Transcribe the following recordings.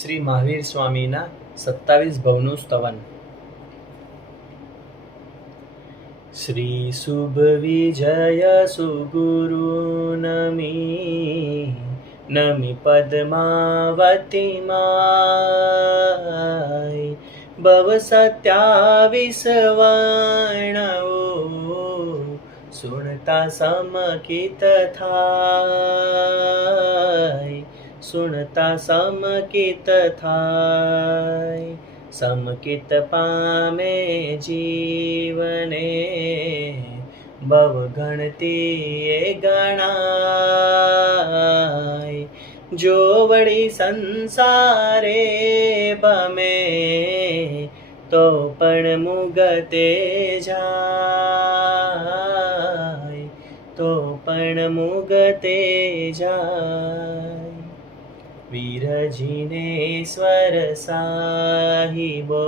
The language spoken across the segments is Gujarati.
શ્રી મહાવીર સ્વામીના સત્તાવીસ ભવનું સ્તવન. શ્રી શુભ વિજય સુગુરુ નમી નમી પદ્માવતી માય, ભવ સત્યાવીસ વર્ણઓ સુણતા સમકિત થાય. સુણતા સમકિત થાય સમકિત પામે જીવને બવ ગણતી એ ગણાય જો વળી સંસારે બમે તો પણ મુગતે જાય તો પણ મુગતે જાય વીરજીને સ્વર સાહિબો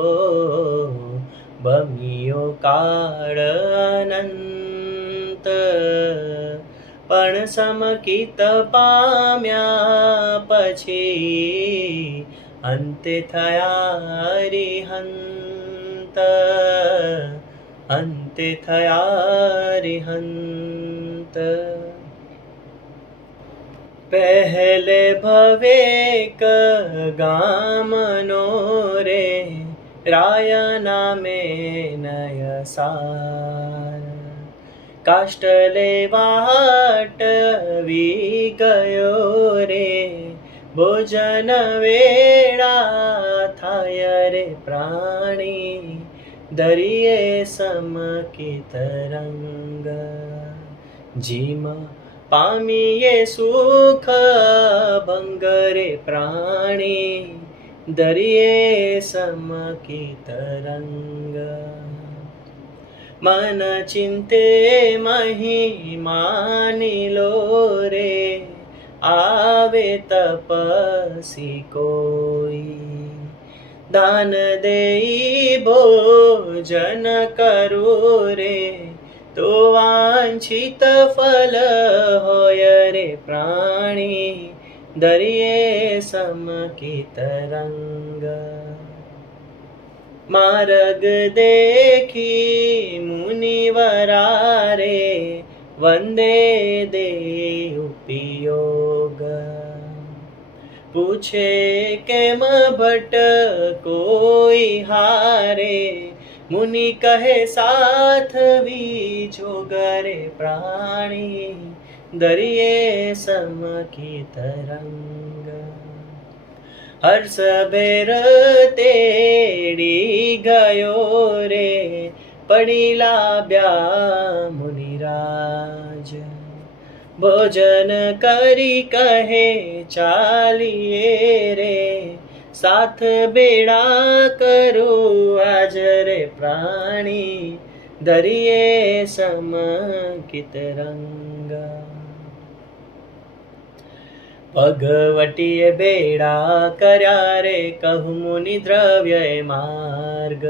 બમિયો કાળ અનંત. પણ સમકિત પામ્યા પછી અંતે થયા રિહંત અંતે થયા રિહંત પહેલે ક ગામનો રે રાય નામે નયસાર. કાષ્ટલે લેવાટ વી ગયો રે, ભોજન વેળા થાય રે પ્રાણી દરિયે સમકિત રંગ. જીમાં પામીએ સુખ ભંગરે પ્રાણી દરિયે સમકી તરંગ મન ચિંતે મહિમાની લો રે આવે તપસી કોઈ. દાન દેઈ ભોજન કરો રે તો વાંછિત ફલ હોય રે પ્રાણી, દરિયે સમકિત રંગ. માર્ગ દેખી મુનિવરા રે વંદે દે ઉપયોગ. પૂછે કેમ ભટ કોઈ હારે મુનિ કહે સાથવી વીજો ગરે પ્રાણી, દરિયે સમકી તરંગ હર્ષ બેર તેડી ગયો રે, પડી લાવ્યા મુનિરાજ. ભોજન કરી કહે, ચાલીએ રે સાથ બેડા કરું આજરે પ્રાણી દરિયે સમકિત રંગ ભગવટીએ બેડા કર્યા રે કહું મુનિ દ્રવ્ય માર્ગ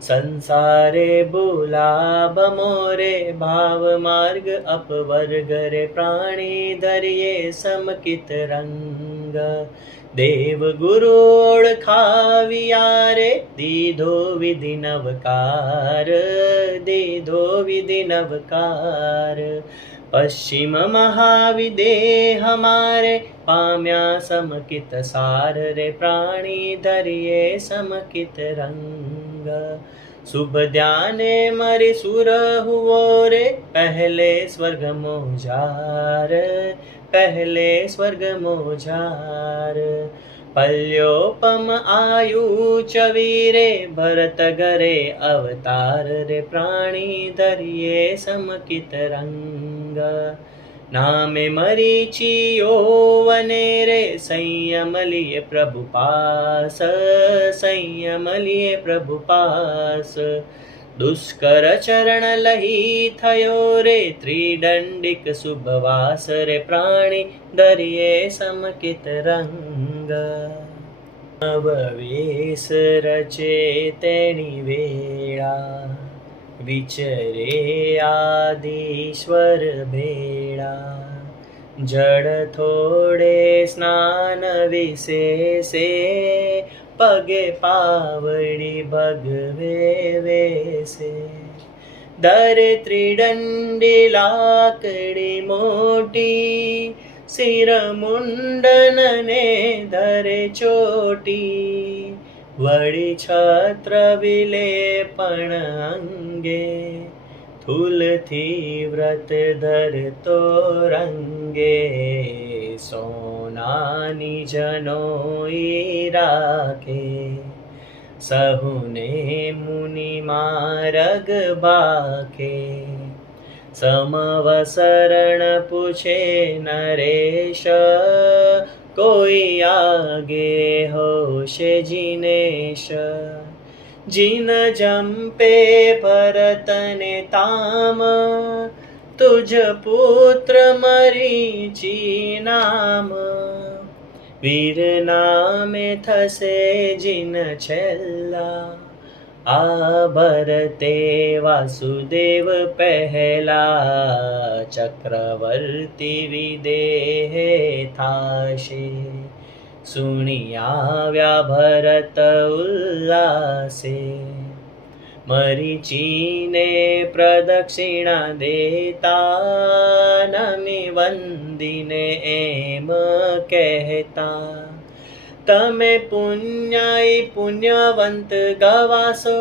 સંસારે બોલાબ મોરે ભાવ માર્ગ અપવર્ગ રે પ્રાણી ધરિયે સમકિત રંગ देव गुरुखा विधि नवकार पश्चिम महाविदेह महाविदे पाम्या समकित सार रे प्राणी धरिये समकित रंग। शुभ ध्याने मरि सुर हुवो रे पहले स्वर्ग मोजार। પહેલે સ્વર્ગ મોજાર પલ્યોપમ આયુ ચવીરે ભરત ગરે અવતાર રે પ્રાણી ધરીએ સમકિત રંગ નામે મરીચિયો વને રે સંયમ લીએ પ્રભુ પાસ સંયમ લીએ પ્રભુ પાસ દુષ્કર ચરણ લહી થયો રે ત્રિદંડિક શુભવાસ રે પ્રાણી દરિયે સમકિત રંગ. નવવેશ રચે તેણી વેળા, વિચરે આદિશ્વર ભેળા. જળ થોડે સ્નાન વિશેષે પગે પાવડી ભગવે વેસે દર ત્રિદંડી લાકડી મોટી, શિર મુંડન ને ધરે ચોટી. વળી છત્ર વિલેપણ અંગે ફૂલથી વ્રત ધરતો રંગે. સોનાની જનોઈ રાખે. સહુને મુનિ મારગ બાકે. સમવસરણ પૂછે નરેશ, કોઈ આગે હોશે જિનેશ. જીન જંપે પરતને તામ તુજ પુત્ર મરીચી નામ વીર નામે થશે જીન છેલ્લા. આ ભરતે વાસુદેવ પહેલા ચક્રવર્તી વિદેહે થાશે. સુણી આવ્યા ભરત ઉલ્લાસે. મરીચીને પ્રદક્ષિણા દેતા નમી वन्दिने એમ કહેતા તમે પુણ્યાય પુણ્યવંત ગવાસો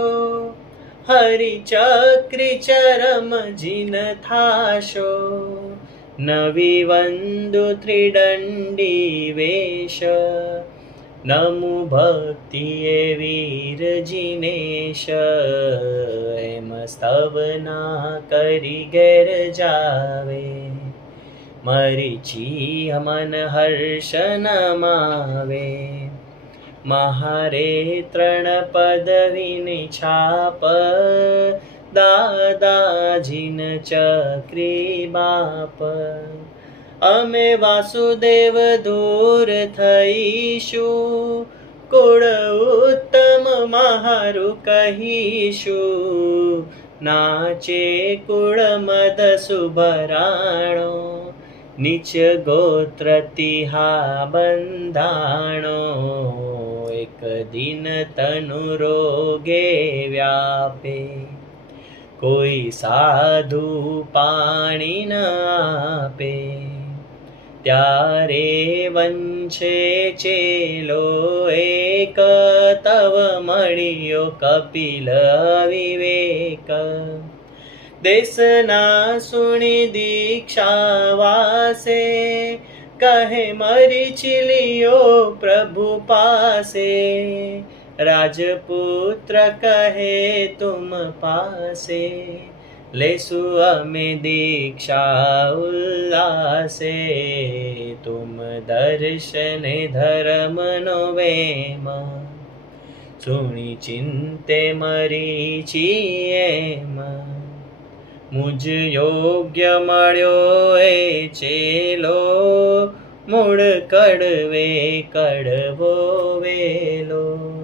હરિચક્રી ચરમ જીન થાશો નવી વંદુ ત્રિદંડી વેશ નમુ ભક્તિએ વીર જીનેશ એમ સ્તવના કરી ઘેર જાવે. મરીચી મન હર્ષ નમાવે. મહારે ત્રણ પદવીની છાપ. દાદાજીન ચક્રી બાપ. અમે વાસુદેવ દૂર થઈશું. કુળ ઉત્તમ મારું કહીશું. નાચે કુળ મદ સુભરાણો. નીચ ગોત્ર તિહા બંધાણો. એક દિન તનુ રોગે વ્યાપે. કોઈ સાધુ પાણી ના આપે. ત્યારે વંશે ચેલો એક તવ મળ્યો કપિલ વિવેક. દેશના સુણી દીક્ષા વાસે કહે મરી ચીલિયો પ્રભુ પાસે. રાજપુત્ર કહે તુમ પાસે. લેસુ અમે દીક્ષા ઉલ્લાસે તુમ દર્શને ધર્મનો વેમ સુણી ચિંતે મરી છીએ મુજ યોગ્ય મળ્યો એ ચેલો મૂળ કડવે કડવો વેલો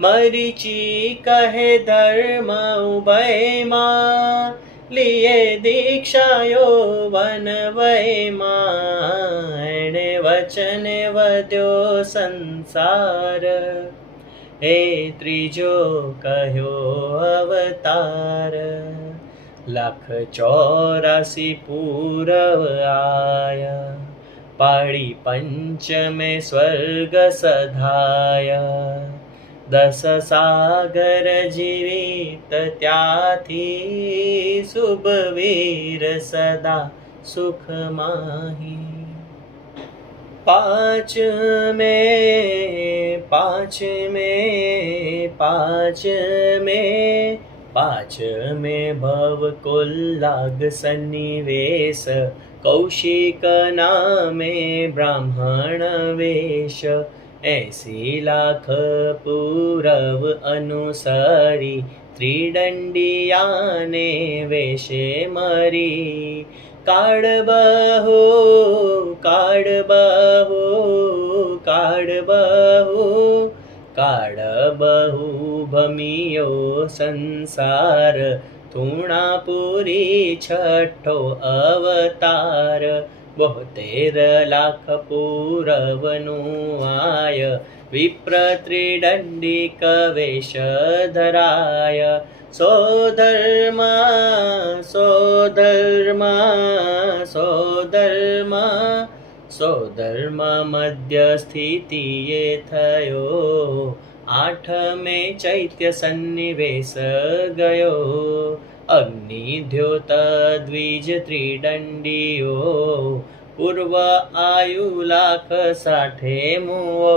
મરીચી કહે ધર્મ ઉભયમાં લીએ દીક્ષાયો વનવયમાં એણે વચન વધ્યો સંસાર. હે ત્રીજો કહ્યો અવતાર. લાખ ચોરાસી પૂરવ આયા. પાડી પંચમે સ્વર્ગ સધાયા. दस सागर जीवत्यार सदा सुखमाहि। पाचमे पाचमे पाचमे भव भवकुल्ल सन्निवेश कौशिक नामे ब्राह्मण वेश એસી લાખ પૂરવ અનુસરી, ત્રિદંડિયાને વેશે મરી. કાળ બહુ કાળ બહુ કાળ બહુ કાળ બહુ ભમિયો સંસાર. તુણાપુરી છઠ્ઠો અવતાર બોતેર લાખ પૂરવનું આય વિપ્ર ત્રિદંડી કવેશ ધરાય સોધર્મ સો ધર્મા સો ધર્મા સો મધ્ય સ્થિતિએ થયો આઠમે ચૈત્ય સન્નિવેશ ગયો અગ્નિ દ્યોત દ્વિજ ત્રિદંડીઓ પૂર્વ આયુ લાખ સાઠે મુઓ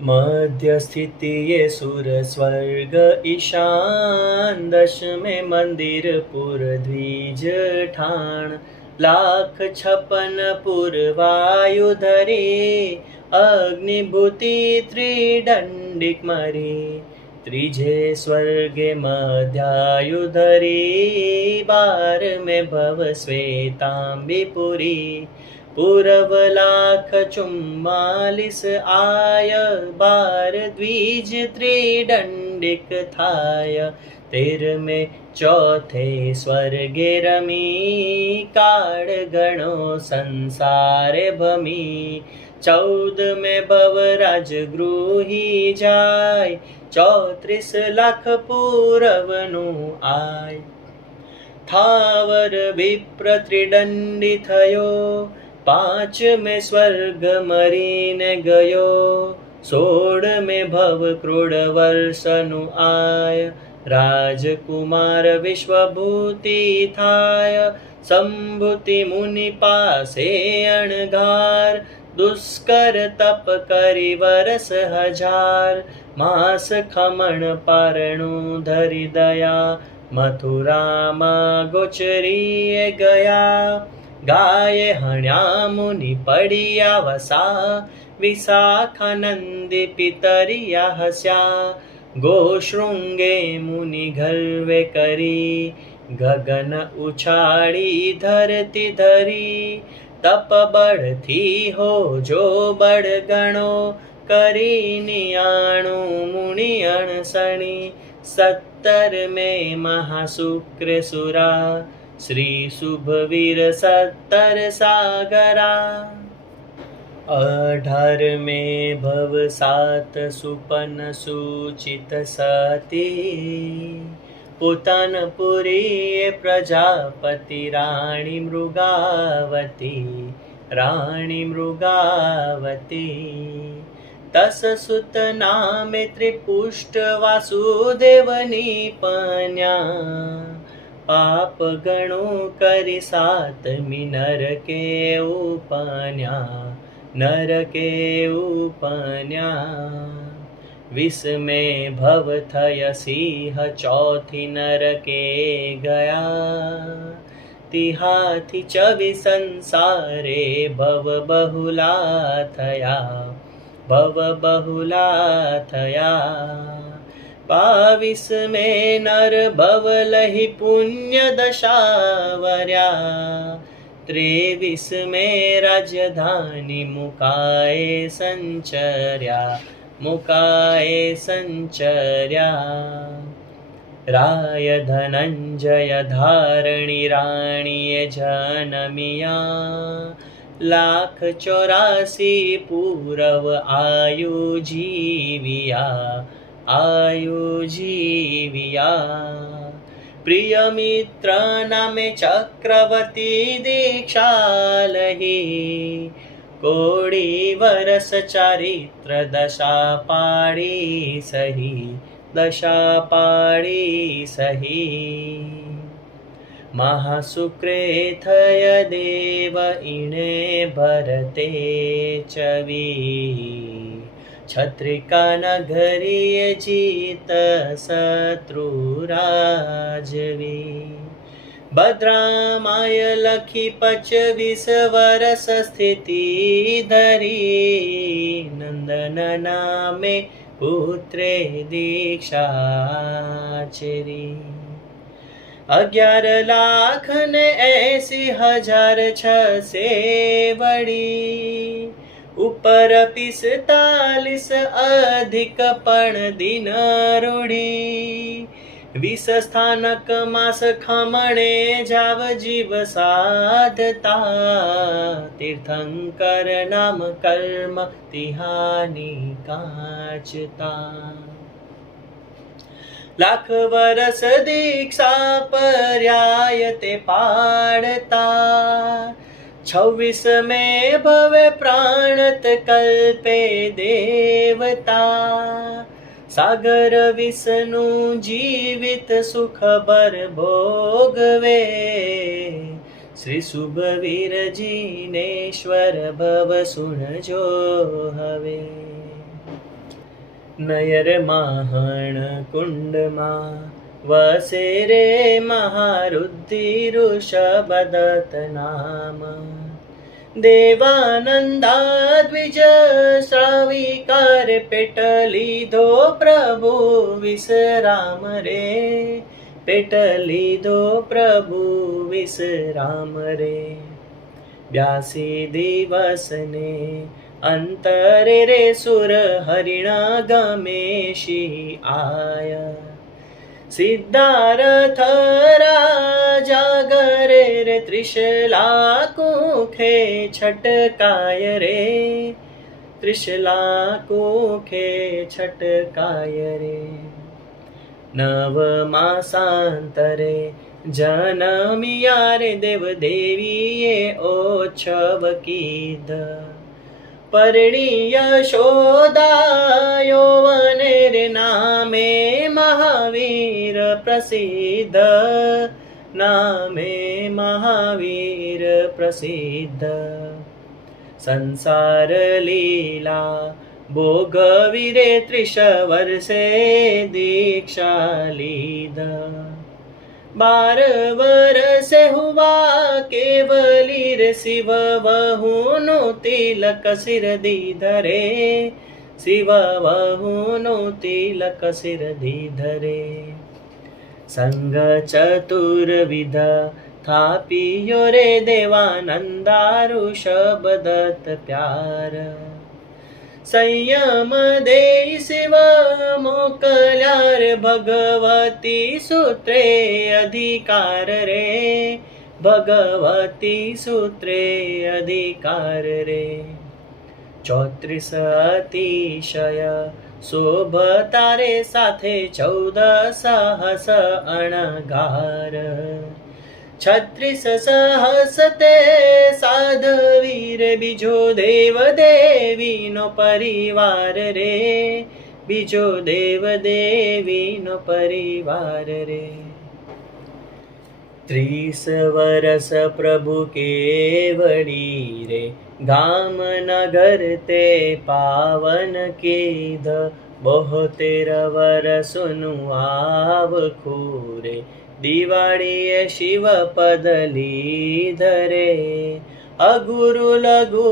મધ્ય સ્થિતિએ સુર સ્વર્ગ ઈશાન, દશમે મંદિર પુર દ્વિજ ઠાણ, લાખ છપન પૂર્વાયુ ધરી અગ્નિભૂતિ ત્રિદંડિક મરી. ત્રીજે સ્વર્ગે મધ્યાયુધરી બાર મે ભવ શ્વેતાંબીપુરી પૂરવ લાખ ચુમ્માલીસ આય, બાર દ્વિજ ત્રિદંડિક થાય તેર મે ચોથે સ્વર્ગે રમી, કાળ ગણો સંસારે ભમી ચૌદ મે ભવ ગૃહી જાય ચોત્રીસ લાખ પૂરવનું આય. થાવર વિપ્ર ત્રિદંડી થયો. પાંચ મેં સ્વર્ગ મરીને ગયો. સોળ મેં ભવ ક્રોડ વર્ષનું આય. રાજકુમાર વિશ્વભૂતિ થાય. સંભૂતિ મુનિ પાસે અણઘાર દુષ્કર તપ કરી વરસ હજાર. માસ ખમણ પારણું ધરી દયા, મથુરામાં ગોચરીએ ગયા. ગાયે હણ્યા મુનિ પડ્યા વસા, વિશાખાનંદી પિતરિયા હસ્યા. ગોશૃંગે મુનિ ગર્વે કરી, ગગન ઉછાળી ધરતી ધરી. તપ બળથી હો જો બળ ગણો કરી આણું મુણી અણસણી, સત્તર મે મહાશુક્ર સુરા. શ્રી શુભવીર સત્તર સાગરા. અઢાર મે ભવ સાત સુપન સૂચિત સતી. પોતાનપુરી પ્રજાપતિ, રાણી મૃગાવતી રાણી મૃગાવતી. તસ સુત નામે ત્રિપુષ્ટ વાસુદેવની પન્યા પાપ ગણું કરી સાતમી નરકે ઉપન્યા નરકે ઉપન્યા વિસ્મે ભવ થય સિંહ ચોથી નરકે ગયા તિહાથી ચવિ સંસારે ભવ બહુલા થયા ભવ બહુલા થયા બાવીસ મે નર ભવ લહી પુણ્ય દશાવર્યા ત્રેવીસ મે રાજધાની મુકાએ સંચર્યા મુકાએ સંચર્યા રાય ધનંજય ધારણી રાણીએ જનમિયા લાખ ચોરાસી પૂરવ આયુ જીવિયા આયુ જીવિયા પ્રિય મિત્ર નામે ચક્રવર્તી દીક્ષા લહી કોડી વરસ ચારિત્ર દશા પાડી સહી દશા પાડી સહી મહાશુક્રે देव इणे भरते चवी। छत्रिका છત્રિકાના ઘરીએ જીત શત્રુ રાજવી ભદ્રામાય લખી પચવીસ વરસ સ્થિતિ ધરી નંદન નામે પુત્રે દીક્ષા ચરી અગિયાર લાખ ને એસી હજાર છ સેવડી ઉપર પિસ્તાલીસ અધિક પણ દિન રૂઢી. વિસ સ્થાનક માસ ખમણે જાવ જીવ સાધતા. તીર્થંકર નામ કર્મ તિહાની કાચતા. લાખ વરસ દીક્ષા પર્યાય તે પાડતા. છવ્વીસ મે ભવે પ્રાણત કલ્પે દેવતા. સાગર વિષ્ણુ જીવિત સુખ બર ભોગવે. શ્રી સુભવીરજીનેશ્વર ભવ સુણજો હવે. નયર માહણ કુંડમાં વસે રે મહારુદ્ધિ ઋષભદત નામ દેવાનંદા દ્વિજ શ્રાવિકાર પેટ લીધો પ્રભુ વિશ્રામ રે પેટ લીધો પ્રભુ વિશ્રામ રે બ્યાસી દિવસને અંતરે રે સુર હરિણા ગમેશી આય. સિદ્ધાર્થ રાજા ગરે રે ત્રિશલા કુખે છટકાય રે. ત્રિશલા કુખે છટકાય રે. નવ માસાંતરે જનમિયા રે દેવ દેવીએ ઓછવ કીધ. પરણીય શોધાયો વને રે નામે મહાવીર પ્રસિદ્ધ નામે મહાવીર પ્રસિદ્ધ સંસાર લીલા ભોગવીરે ત્રિશ વર્ષે દીક્ષા લીધા ुवा शिव शिवहूनो तिलक सिरदि धरे शिव शिववहूनो तिलक सिरदि धरे सङ्गचतुर्विद थापि यो रे देवानन्दारुषद प्यार। દે શિવ મોકલ્યાર ભગવતી સૂત્રે અધિકાર રે ભગવતી સૂત્રે અધિકાર રે ચોત્રીસ અતિશય શોભતા રે સાથે ચૌદ સહસ અણગાર છત્રીસ સહસ તે સાધવીર બીજો દેવ દેવીનો પરિવાર રે. બીજો દેવ દેવીનો પરિવાર રે. ત્રીસ વરસ પ્રભુ કેવડી રે. ગામ નગર તે પાવન કેધ. કીધ બોતેર વરસનું આવ રે. દિવાળીએ શિવ પદ લીધરે, અગુરુ લઘુ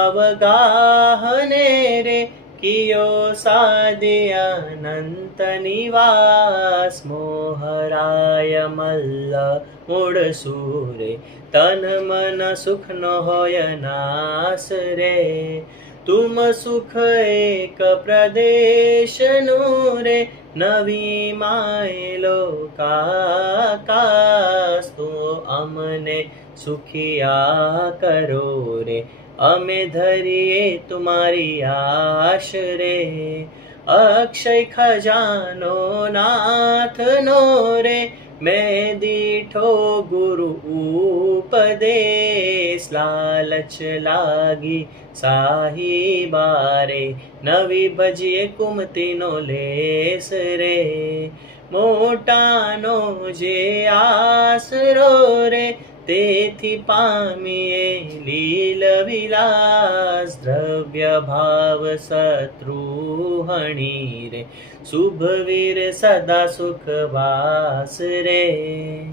અવગાહને રે, કિયો સાદિયાનંત નિવાસ, મોહરાય મલ્લ મૂળ સૂરે, તન મન સુખ ન હોય નાસ રે. તુમ સુખ એક પ્રદેશનું રે નવી માયલો કાકાસ તો અમને સુખિયા કરો રે. અમે ધરીએ તુમારી આશ રે. અક્ષય ખજાનો નાથનો રે. મેં દીઠો ગુરુ ઉપદેશ લાલચ લાગી સાહીબારે, નવી ભજીએ કુમતીનો લેસ રે. મોટાનો જે આસરો રે તેથી પામીએ લીલ વિલાસ, દ્રવ્ય ભાવ શત્રુહણી રે. શુભવીર સદા સુખ વાસ રે.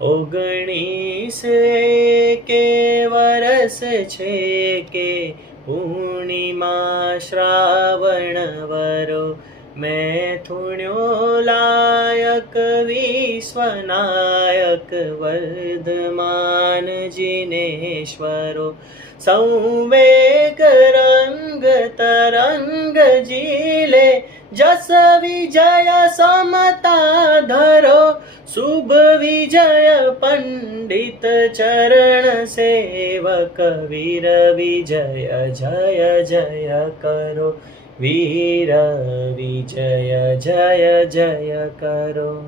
ઓગણીસ કે વરસ છે કે પૂર્ણિમા શ્રાવણ વરો. મેં થુણ્યો વિશ્વનાયક વર્ધમાન જીનેશ્વરો સંવેગ રંગ તરંગ જીલે જસ વિજય સમતા ધરો શુભ વિજય પંડિત ચરણ સેવક વીર વિજય જય જય કરો વીર વિજય જય જય કરો